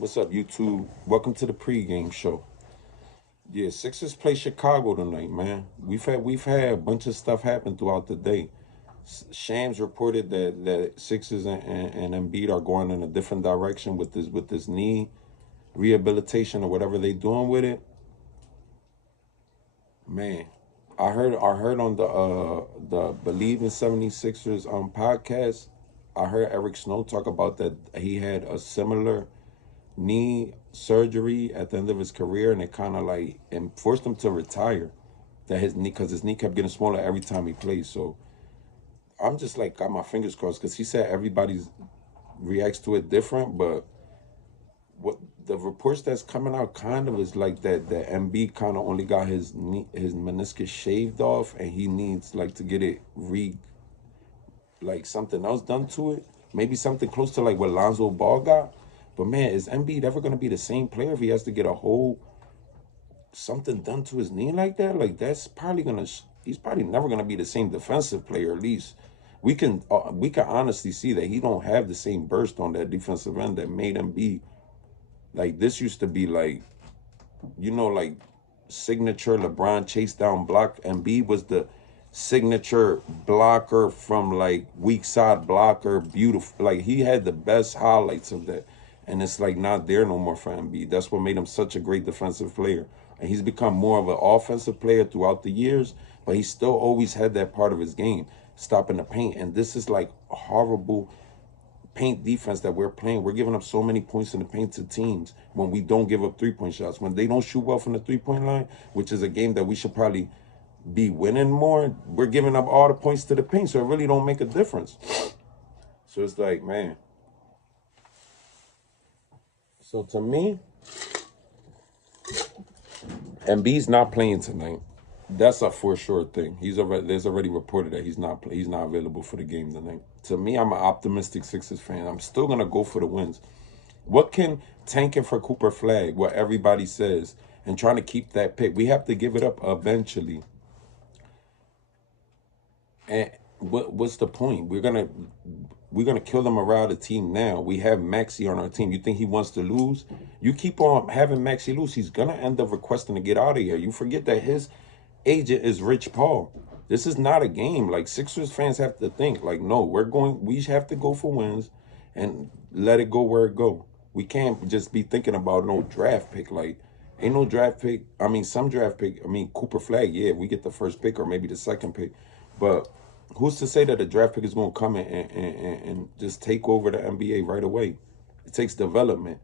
What's up, YouTube? Welcome to the pregame show. Yeah, Sixers play Chicago tonight, man. We've had a bunch of stuff happen throughout the day. Shams reported that Sixers and Embiid are going in a different direction with this knee rehabilitation or whatever they doing with it. Man, I heard on the Believe in 76ers podcast. I heard Eric Snow talk about that he had a similar knee surgery at the end of his career, and it kind of like and forced him to retire. That his knee, because his knee kept getting smaller every time he played. So I'm just like got my fingers crossed because he said everybody's reacts to it different, but what the reports that's coming out kind of is like that MB kind of only got his knee, his meniscus shaved off, and he needs like to get it like something else done to it. Maybe something close to like what Lonzo Ball got. But man, is Embiid ever gonna be the same player if he has to get a whole something done to his knee like that? Like that's probably gonna he's probably never gonna be the same defensive player. At least we can honestly see that he don't have the same burst on that defensive end that made him be like this. Used to be like like signature LeBron chase down block. Embiid was the signature blocker from like weak side blocker, beautiful. Like he had the best highlights of that. And it's like not there no more for Embiid. That's what made him such a great defensive player. And he's become more of an offensive player throughout the years, but he still always had that part of his game, stopping the paint. And this is like a horrible paint defense that we're playing. We're giving up so many points in the paint to teams when we don't give up 3-point shots. When they don't shoot well from the 3-point line, which is a game that we should probably be winning more, we're giving up all the points to the paint, so it really don't make a difference. So it's like, man. So to me, Embiid's not playing tonight. That's a for sure thing. There's already reported that he's not available for the game tonight. To me, I'm an optimistic Sixers fan. I'm still gonna go for the wins. What can tanking for Cooper Flag, what everybody says, and trying to keep that pick? We have to give it up eventually. And what's the point? We're gonna kill the morale of the team now. We have Maxi on our team. You think he wants to lose? You keep on having Maxi lose, he's gonna end up requesting to get out of here. You forget that his agent is Rich Paul. This is not a game. Like Sixers fans have to think, like, no, we have to go for wins and let it go where it go. We can't just be thinking about no draft pick. Like, ain't no draft pick. I mean, some draft pick. I mean, Cooper Flag, yeah, we get the first pick or maybe the second pick. But who's to say that a draft pick is going to come in and just take over the NBA right away? It takes development.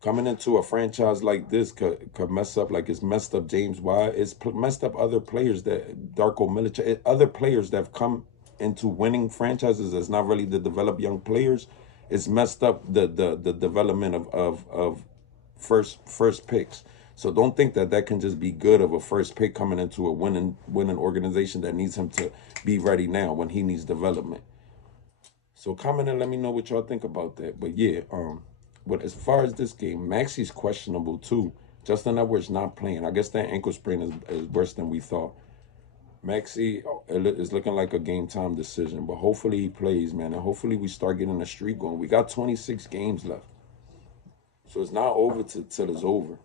Coming into a franchise like this could mess up like it's messed up James White. It's messed up other players that Darko Milic, other players that have come into winning franchises that's not really to develop young players. It's messed up the development of first picks. So don't think that that can just be good of a first pick coming into a winning organization that needs him to be ready now when he needs development. So comment and let me know what y'all think about that. But yeah, but as far as this game, Maxi's questionable too. Justin Edwards not playing. I guess that ankle sprain is worse than we thought. Maxi is looking like a game time decision, but hopefully he plays, man, and hopefully we start getting a streak going. We got 26 games left, so it's not over till it's over.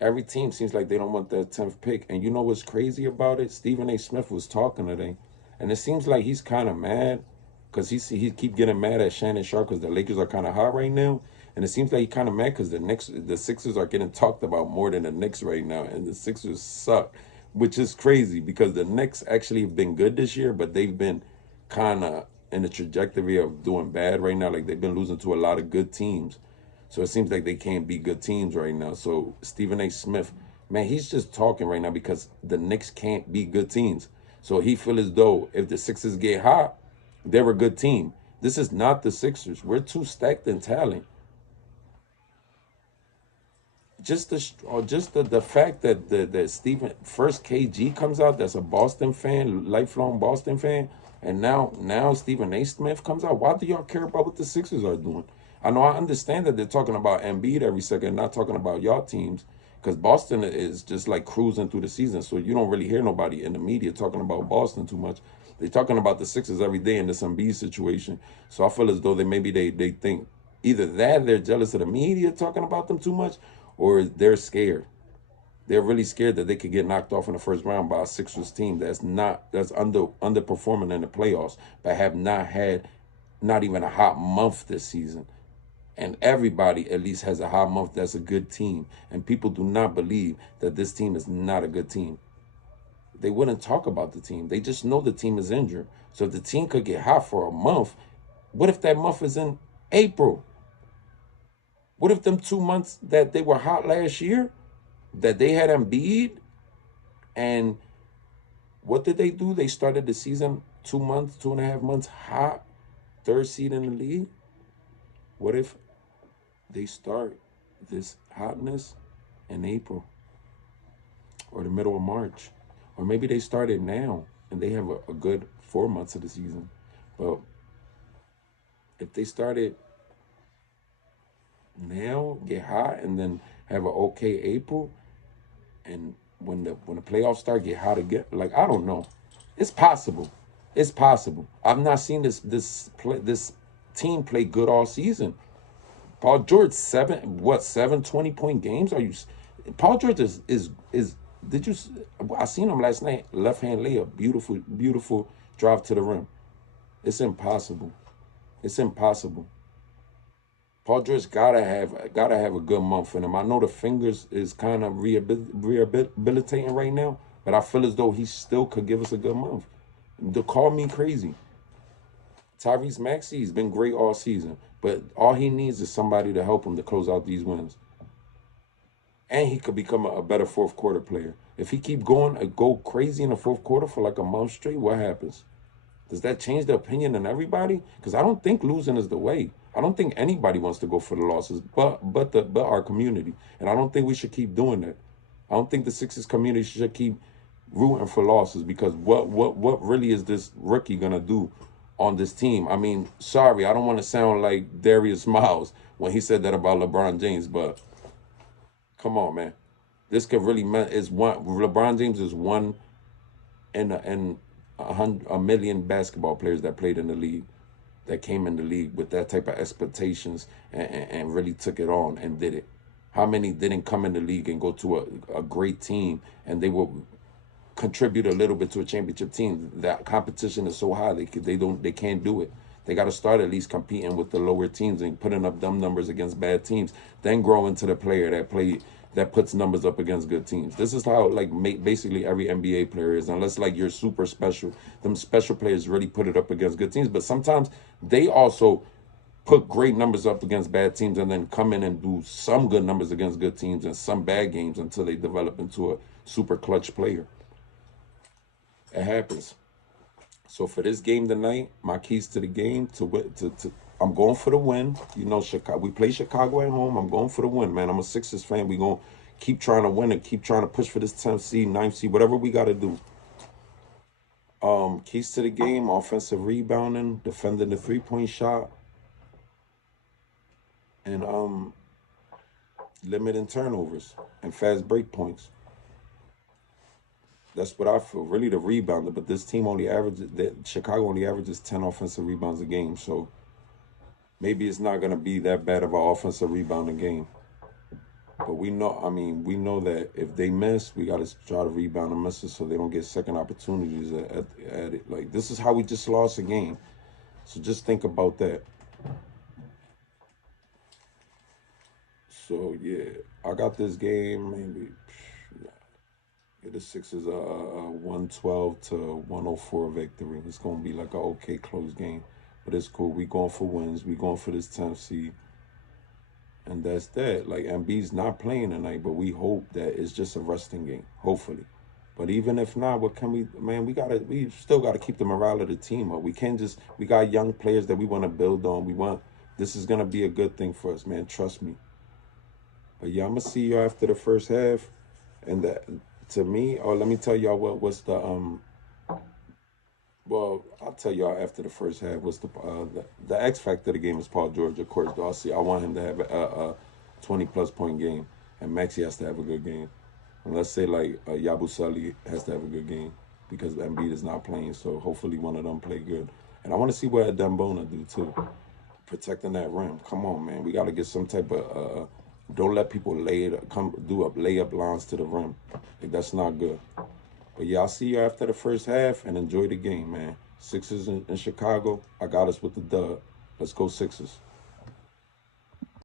Every team seems like they don't want that 10th pick, and you know what's crazy about it? Stephen A. Smith was talking today, and it seems like he's kind of mad because he keep getting mad at Shannon Sharp because the Lakers are kind of hot right now, and it seems like he kind of mad because the Sixers are getting talked about more than the Knicks right now, and the Sixers suck, which is crazy because the Knicks actually have been good this year, but they've been kind of in the trajectory of doing bad right now. Like they've been losing to a lot of good teams. So it seems like they can't be good teams right now. So Stephen A. Smith, man, he's just talking right now because the Knicks can't be good teams. So he feel as though if the Sixers get hot, they're a good team. This is not the Sixers. We're too stacked in talent. Just the fact that Stephen first KG comes out, that's a Boston fan, lifelong Boston fan, and now Stephen A. Smith comes out. Why do y'all care about what the Sixers are doing? I know I understand that they're talking about Embiid every second, not talking about y'all teams, because Boston is just like cruising through the season, so you don't really hear nobody in the media talking about Boston too much. They're talking about the Sixers every day in this Embiid situation. So I feel as though they think either that they're jealous of the media talking about them too much, or they're scared. They're really scared that they could get knocked off in the first round by a Sixers team that's underperforming in the playoffs, but have not had not even a hot month this season. And everybody at least has a hot month that's a good team. And people do not believe that this team is not a good team. They wouldn't talk about the team. They just know the team is injured. So if the team could get hot for a month, what if that month is in April? What if them 2 months that they were hot last year, that they had Embiid, and what did they do? They started the season 2 months, 2.5 months hot, third seed in the league. What if they start this hotness in April or the middle of March? Or maybe they started now and they have a good 4 months of the season. But if they started now, get hot, and then have an okay April, and when the playoffs start, get hot again. Like, I don't know. It's possible. It's possible. I've not seen this team play good all season. Paul George, seven 20-point games? Are you? Paul George is. Did you? I seen him last night. Left hand layup, beautiful drive to the rim. It's impossible. It's impossible. Paul George gotta have a good month in him. I know the fingers is kind of rehabilitating right now, but I feel as though he still could give us a good month. To call me crazy. Tyrese Maxey's been great all season, but all he needs is somebody to help him to close out these wins. And he could become a better fourth quarter player. If he keep go crazy in the fourth quarter for like a month straight, what happens? Does that change the opinion in everybody? Because I don't think losing is the way. I don't think anybody wants to go for the losses, but our community, and I don't think we should keep doing that. I don't think the Sixers community should keep rooting for losses, because what really is this rookie gonna do on this team? I mean, sorry, I don't want to sound like Darius Miles when he said that about LeBron James, but come on, man, this could really is one. LeBron James is one in a million basketball players that played in the league, that came in the league with that type of expectations, and really took it on and did it. How many didn't come in the league and go to a great team and they will contribute a little bit to a championship team? That competition is so high they can't do it. They got to start at least competing with the lower teams and putting up dumb numbers against bad teams, then grow into the player that puts numbers up against good teams. This is how basically every NBA player is, unless like you're super special. Them special players really put it up against good teams, but sometimes they also put great numbers up against bad teams and then come in and do some good numbers against good teams and some bad games until they develop into a super clutch player. It happens. So for this game tonight, my keys to the game I'm going for the win. You know, Chicago. We play Chicago at home. I'm going for the win, man. I'm a Sixers fan. We gonna keep trying to win and keep trying to push for this 10th seed, 9th seed, whatever we got to do. Keys to the game: offensive rebounding, defending the 3-point shot, and limiting turnovers and fast break points. That's what I feel. Really, the rebounder, but this team Chicago only averages 10 offensive rebounds a game. So maybe it's not going to be that bad of an offensive rebounding game. But we know that if they miss, we got to try to rebound the misses so they don't get second opportunities at it. Like, this is how we just lost a game. So just think about that. So, yeah, I got this game maybe. Yeah, the Sixers a 112 to 104 victory. It's going to be like an okay close game. But it's cool. We going for wins. We going for this 10th seed. And that's that. Like, Embiid's not playing tonight, but we hope that it's just a resting game, hopefully. But even if not, what can we, man, we still got to keep the morale of the team up. We got young players that we want to build on. This is going to be a good thing for us, man. Trust me. But yeah, I'm going to see you after the first half. And to me, let me tell y'all what's the, well, I'll tell y'all after the first half. What's the X factor of the game is Paul George, of course. I want him to have a 20+ point game, and Maxey has to have a good game. And let's say like Yabusele has to have a good game. because Embiid is not playing. So hopefully one of them play good. And I want to see what Dembona do too, protecting that rim. Come on, man. We got to get some type of. Don't let people do up layup lines to the rim. Like, that's not good. But yeah, I'll see you after the first half and enjoy the game, man. Sixers in Chicago. I got us with the dub. Let's go Sixers.